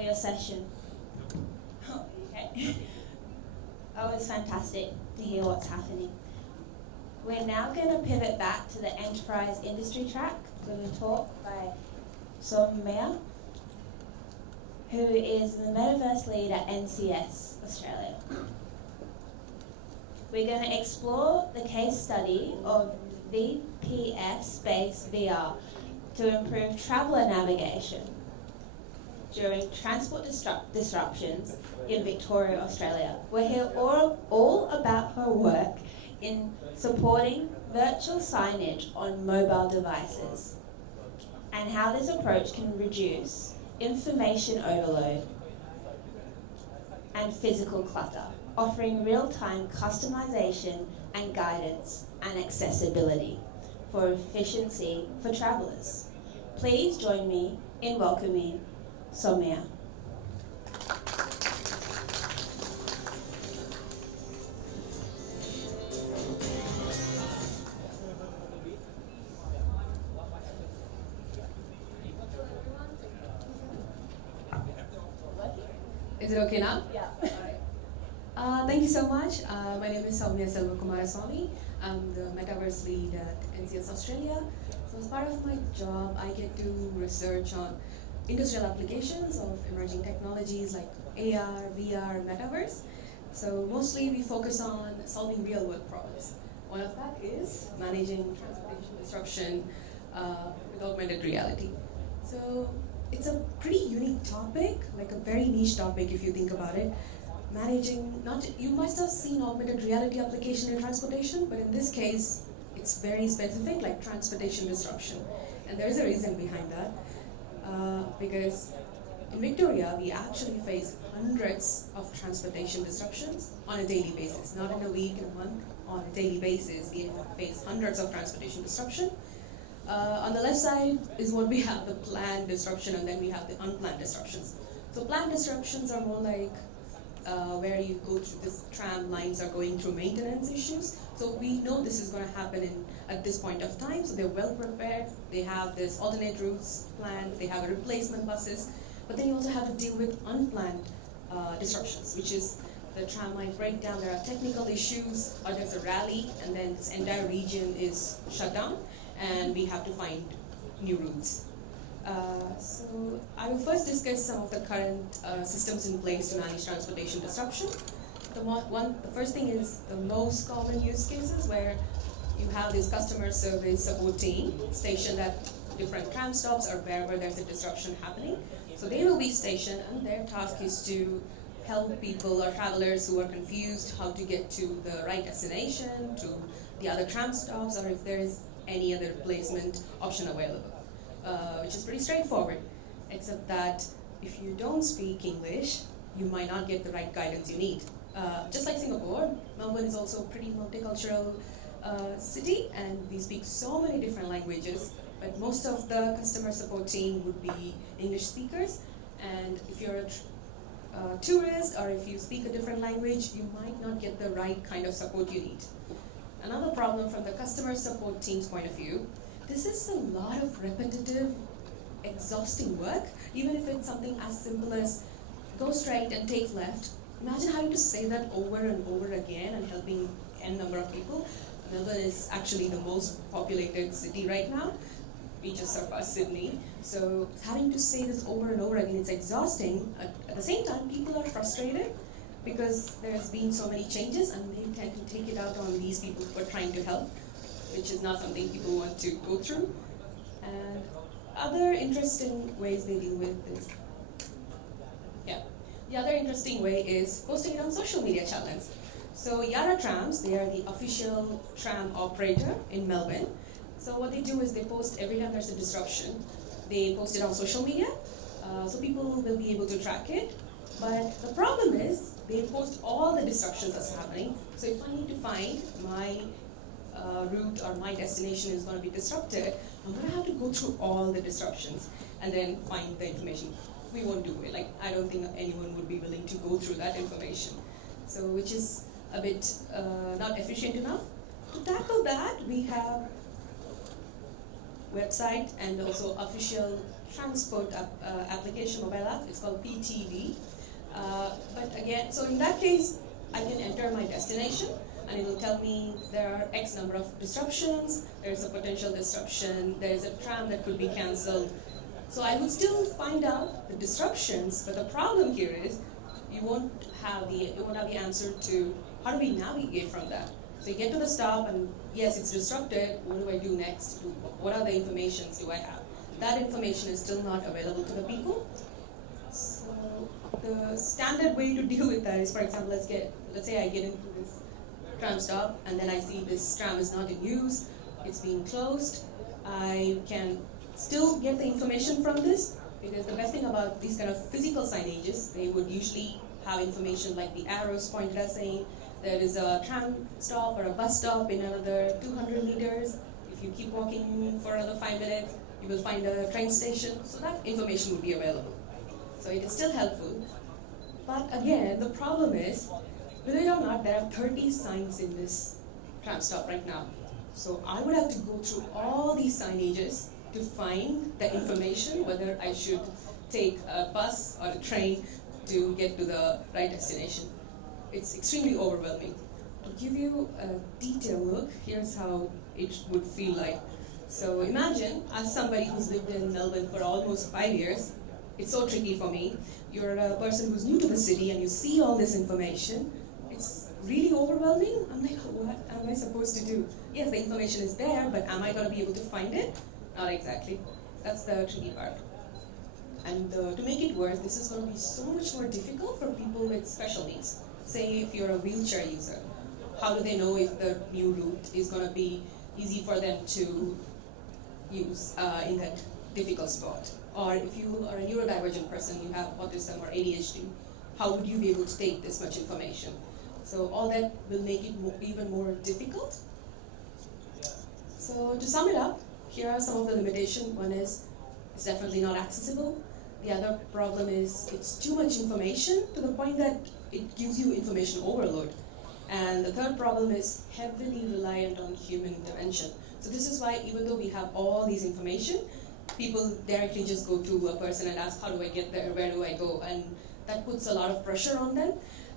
for your session. Okay. Oh, it's fantastic to hear what's happening. We're now going to pivot back to the enterprise industry track with a talk by Soumya, who is the Metaverse lead at NCS Australia. We're going to explore the case study of VPS-based VR to improve traveller navigation during transport disruptions in Victoria, Australia. We'll hear all about her work in supporting virtual signage on mobile devices and how this approach can reduce information overload and physical clutter, offering real-time customization and guidance and accessibility for efficiency for travellers. Please join me in welcoming Soumya. Is it okay now? Yeah. Thank you so much. My name is Soumya Selvakumaraswamy. I'm the Metaverse lead at NCS Australia. So as part of my job, I get to research on industrial applications of emerging technologies like AR, VR, Metaverse. So mostly we focus on solving real-world problems. One of that is managing transportation disruption with augmented reality. So it's a pretty unique topic, like a very niche topic if you think about it. Managing, you must have seen augmented reality application in transportation, but in this case, it's very specific, like transportation disruption. And there's a reason behind that, because in Victoria, we actually face hundreds of transportation disruptions on a daily basis, not in a week, in a month, on a daily basis. We face hundreds of transportation disruption. On the left side is what we have, the planned disruption, and then we have the unplanned disruptions. So planned disruptions are more like where you go through this tram lines are going through maintenance issues. So we know this is going to happen at this point of time, so they're well prepared. They have this alternate routes planned, they have replacement buses, but then you also have to deal with unplanned disruptions, which is the tram line breakdown, there are technical issues, or there's a rally, and then this entire region is shut down, and we have to find new routes. So I will first discuss some of the current systems in place to manage transportation disruption. The first thing is the most common use cases where you have this customer service support team stationed at different tram stops or wherever there's a disruption happening. So they will be stationed, and their task is to help people or travelers who are confused how to get to the right destination, to the other tram stops, or if there is any other replacement option available. Which is pretty straightforward, except that if you don't speak English, you might not get the right guidance you need. Just like Singapore, Melbourne is also a pretty multicultural city, and we speak so many different languages, but most of the customer support team would be English speakers, and if you're a tourist or if you speak a different language, you might not get the right kind of support you need. Another problem from the customer support team's point of view, this is a lot of repetitive, exhausting work, even if it's something as simple as go straight and take left. Imagine having to say that over and over again and helping n number of people. Melbourne is actually the most populated city right now. We just surpassed Sydney. So having to say this over and over again, it's exhausting. At the same time, people are frustrated because there's been so many changes, and they tend to take it out on these people who are trying to help, which is not something people want to go through. And other interesting ways they deal with this. The other interesting way is posting it on social media channels. So Yara Trams, they are the official tram operator in Melbourne. So what they do is they post every time there's a disruption. They post it on social media, so people will be able to track it. But the problem is they post all the disruptions that's happening. So if I need to find my route or my destination is going to be disrupted, I'm going to have to go through all the disruptions and then find the information. We won't do it. Like, I don't think anyone would be willing to go through that information. So, which is a bit not efficient enough. To tackle that, we have website and also official transport application, mobile app. It's called PTV. But again, so in that case, I can enter my destination, and it will tell me there are X number of disruptions, there's a potential disruption, there's a tram that could be cancelled. So I would still find out the disruptions, but the problem here is you won't have the answer to how do we navigate from that. So you get to the stop and yes, it's disrupted, what do I do next? What other informations do I have? That information is still not available to the people. So the standard way to deal with that is, for example, let's say I get into this tram stop and then I see this tram is not in use, it's being closed. I can still get the information from this, because the best thing about these kind of physical signages, they would usually have information like the arrows pointed at saying there is a tram stop or a bus stop in another 200 meters. If you keep walking for another 5 minutes, you will find a train station. So that information would be available. So it is still helpful. But again, the problem is, believe it or not, there are 30 signs in this tram stop right now. So I would have to go through all these signages to find the information, whether I should take a bus or a train to get to the right destination. It's extremely overwhelming. To give you a detailed look, here's how it would feel like. So imagine, as somebody who's lived in Melbourne for almost 5 years, it's so tricky for me. You're a person who's new to the city and you see all this information. It's really overwhelming. I'm like, what am I supposed to do? Yes, the information is there, but am I going to be able to find it? Not exactly. That's the tricky part. And to make it worse, this is going to be so much more difficult for people with special needs. Say if you're a wheelchair user, how do they know if the new route is going to be easy for them to use in that difficult spot? Or if you are a neurodivergent person, you have autism or ADHD, how would you be able to take this much information? So all that will make it even more difficult. So to sum it up, here are some of the limitations. One is it's definitely not accessible. The other problem is it's too much information to the point that it gives you information overload. And the third problem is heavily reliant on human intervention. So this is why even though we have all these information, people directly just go to a person and ask, how do I get there, where do I go? And that puts a lot of pressure on them.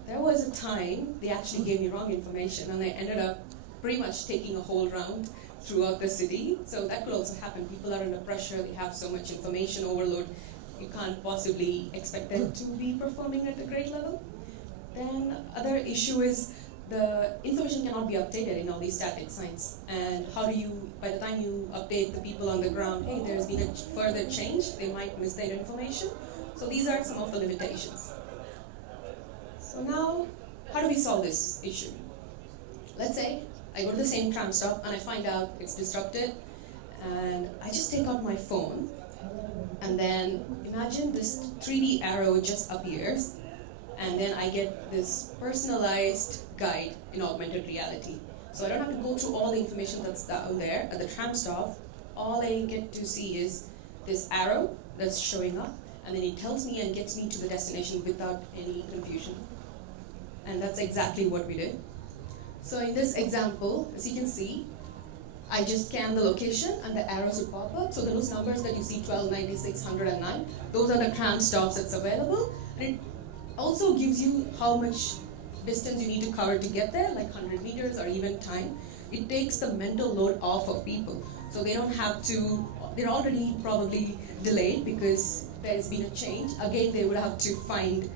There was a time they actually gave me wrong information and I ended up pretty much taking a whole round throughout the city. So that could also happen. People are under pressure, they have so much information overload, you can't possibly expect them to be performing at a great level. Then other issue is the information cannot be updated in all these static signs. And how do you, by the time you update the people on the ground, hey, there's been a further change, they might miss that information. So these are some of the limitations. So now, how do we solve this issue? Let's say I go to the same tram stop and I find out it's disrupted, and I just take out my phone, and then imagine this 3D arrow just appears, and then I get this personalized guide in augmented reality. So I don't have to go through all the information that's down there at the tram stop. All I get to see is this arrow that's showing up, and then it tells me and gets me to the destination without any confusion. And that's exactly what we did. So in this example, as you can see, I just scan the location and the arrows will pop up. So those numbers that you see, 12, 96, 109, those are the tram stops that's available. And it also gives you how much distance you need to cover to get there, like 100 meters or even time. It takes the mental load off of people. So they don't have to, they're already probably delayed because there's been a change. Again, they would have to find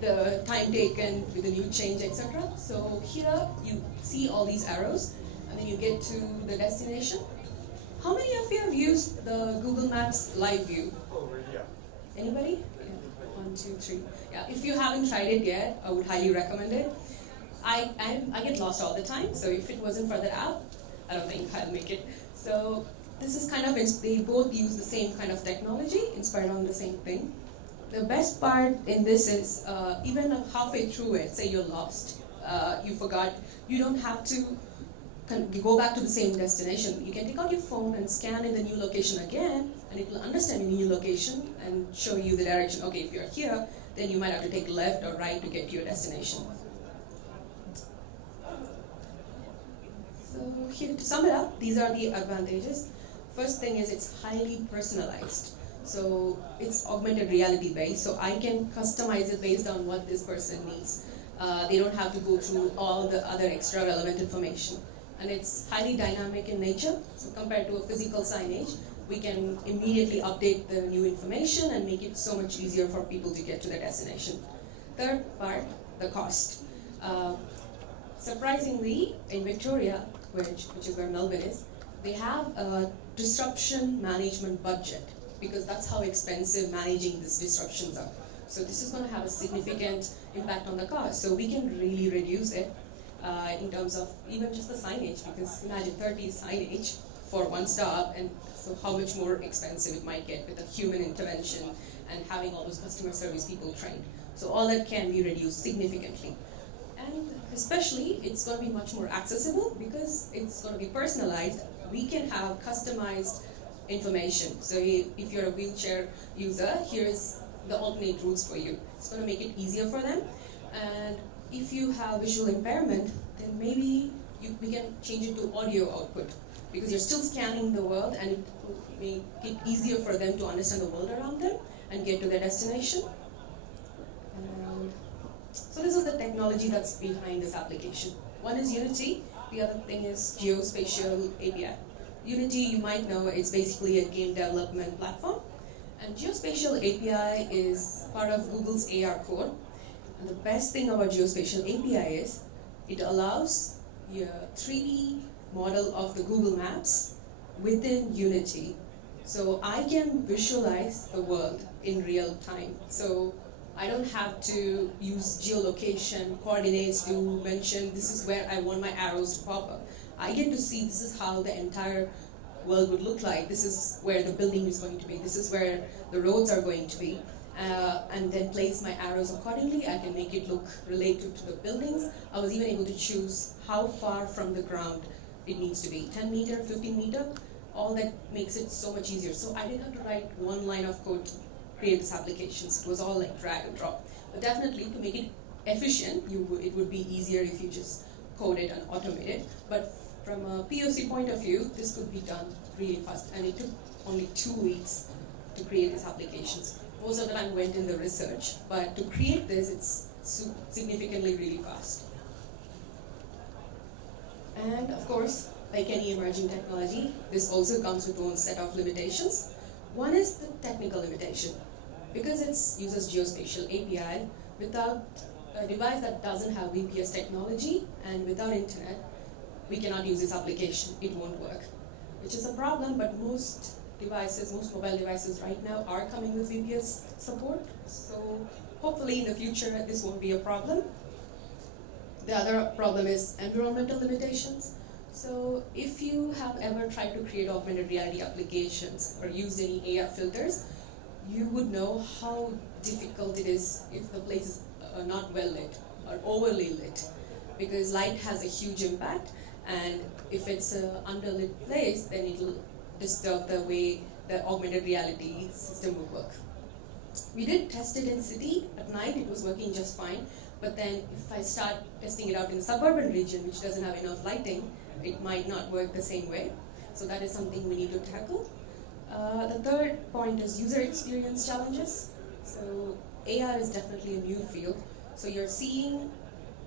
the time taken with the new change, etc. So here you see all these arrows, and then you get to the destination. How many of you have used the Google Maps live view? Oh, yeah. Anybody? Yeah. 1, 2, 3. Yeah. If you haven't tried it yet, I would highly recommend it. I get lost all the time, so if it wasn't for the app, I don't think I'll make it. So this is kind of, they both use the same kind of technology, inspired on the same thing. The best part in this is, even halfway through it, say you're lost, you forgot, you don't have to go back to the same destination. You can take out your phone and scan in the new location again, and it will understand your new location and show you the direction. Okay, if you're here, then you might have to take left or right to get to your destination. So here, to sum it up, these are the advantages. first thing is it's highly personalized. So it's augmented reality based, so I can customize it based on what this person needs. They don't have to go through all the other extra relevant information. And it's highly dynamic in nature, so compared to a physical signage, we can immediately update the new information and make it so much easier for people to get to their destination. Third part, the cost. Surprisingly, in Victoria, which is where Melbourne is, they have a disruption management budget, because that's how expensive managing these disruptions are. So this is going to have a significant impact on the cost. So we can really reduce it in terms of even just the signage, because imagine 30 signage for one stop, and so how much more expensive it might get with a human intervention and having all those customer service people trained. So all that can be reduced significantly. And especially, it's going to be much more accessible because it's going to be personalized. We can have customized information. So if you're a wheelchair user, here's the alternate routes for you. It's going to make it easier for them. And if you have visual impairment, then maybe we can change it to audio output, because you're still scanning the world, and it will make it easier for them to understand the world around them and get to their destination. So this is the technology that's behind this application. One is Unity, the other thing is Geospatial API. Unity, you might know, it's basically a game development platform. And Geospatial API is part of Google's AR core. And the best thing about Geospatial API is it allows your 3D model of the Google Maps within Unity. So I can visualize the world in real time. So I don't have to use geolocation coordinates to mention this is where I want my arrows to pop up. I get to see this is how the entire world would look like. This is where the building is going to be. This is where the roads are going to be. And then place my arrows accordingly. I can make it look related to the buildings. I was even able to choose how far from the ground it needs to be. 10 meter, 15 meter, all that makes it so much easier. So I didn't have to write one line of code to create this application. It was all like drag and drop. But definitely to make it efficient, it would be easier if you just code it and automate it. But from a POC point of view, this could be done really fast. And it took only 2 weeks to create these applications. Most of the time went in the research, but to create this, it's significantly really fast. And of course, like any emerging technology, this also comes with its own set of limitations. One is the technical limitation. Because it uses Geospatial API, without a device that doesn't have VPS technology and without internet, we cannot use this application. It won't work, which is a problem, but most mobile devices right now are coming with VPS support. So hopefully in the future, this won't be a problem. The other problem is environmental limitations. So if you have ever tried to create augmented reality applications or used any AR filters, you would know how difficult it is if the place is not well lit or overly lit, because light has a huge impact, and if it's an underlit place, then it will disturb the way the augmented reality system would work. We did test it in city at night, it was working just fine, but then if I start testing it out in the suburban region, which doesn't have enough lighting, it might not work the same way. So that is something we need to tackle. The third point is user experience challenges. So AR is definitely a new field. So you're seeing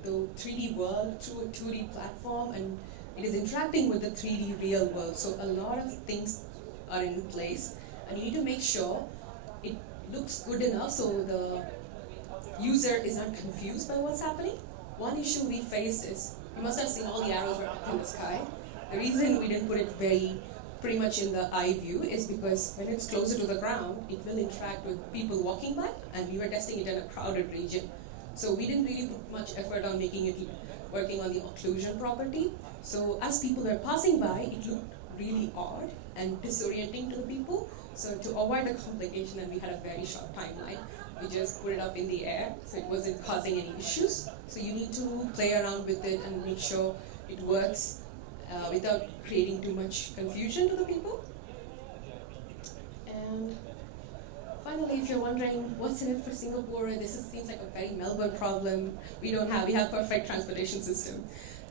the 3D world through a 2D platform, and it is interacting with the 3D real world. So a lot of things are in place, and you need to make sure it looks good enough so the user is not confused by what's happening. One issue we faced is, you must have seen all the arrows were up in the sky. The reason we didn't put it pretty much in the eye view is because when it's closer to the ground, it will interact with people walking by, and we were testing it in a crowded region. So we didn't really put much effort on making it working on the occlusion property. So as people were passing by, it looked really odd and disorienting to the people. So to avoid the complication, and we had a very short timeline, we just put it up in the air, so it wasn't causing any issues. So you need to play around with it and make sure it works without creating too much confusion to the people. And finally, if you're wondering what's in it for Singapore, seems like a very Melbourne problem. We have perfect transportation system.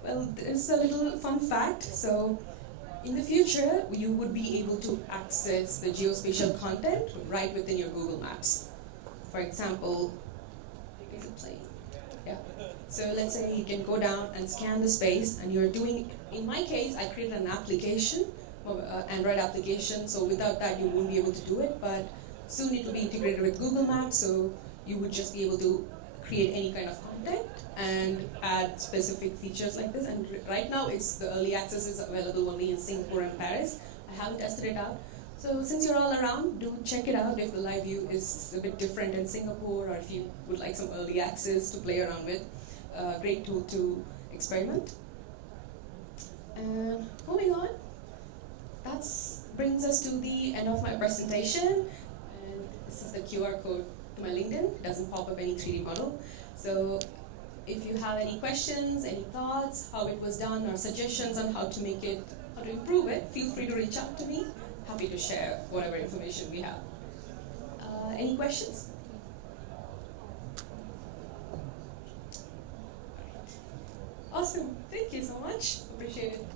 Well, there's a little fun fact. So In the future, you would be able to access the geospatial content right within your Google Maps. For example, is it playing? Yeah. So let's say you can go down and scan the space, and you're doing, in my case, I created an application, Android application, so without that you won't be able to do it, but soon it will be integrated with Google Maps, so you would just be able to create any kind of content and add specific features like this. And right now, the early access is available only in Singapore and Paris. I haven't tested it out. So since you're all around, do check it out if the live view is a bit different in Singapore, or if you would like some early access to play around with. Great tool to experiment. And moving on, that brings us to the end of my presentation. And this is the QR code to my LinkedIn. It doesn't pop up any 3D model. So if you have any questions, any thoughts, how it was done, or suggestions on how to make it, how to improve it, feel free to reach out to me. Happy to share whatever information we have. Any questions? Awesome. Thank you so much. Appreciate it.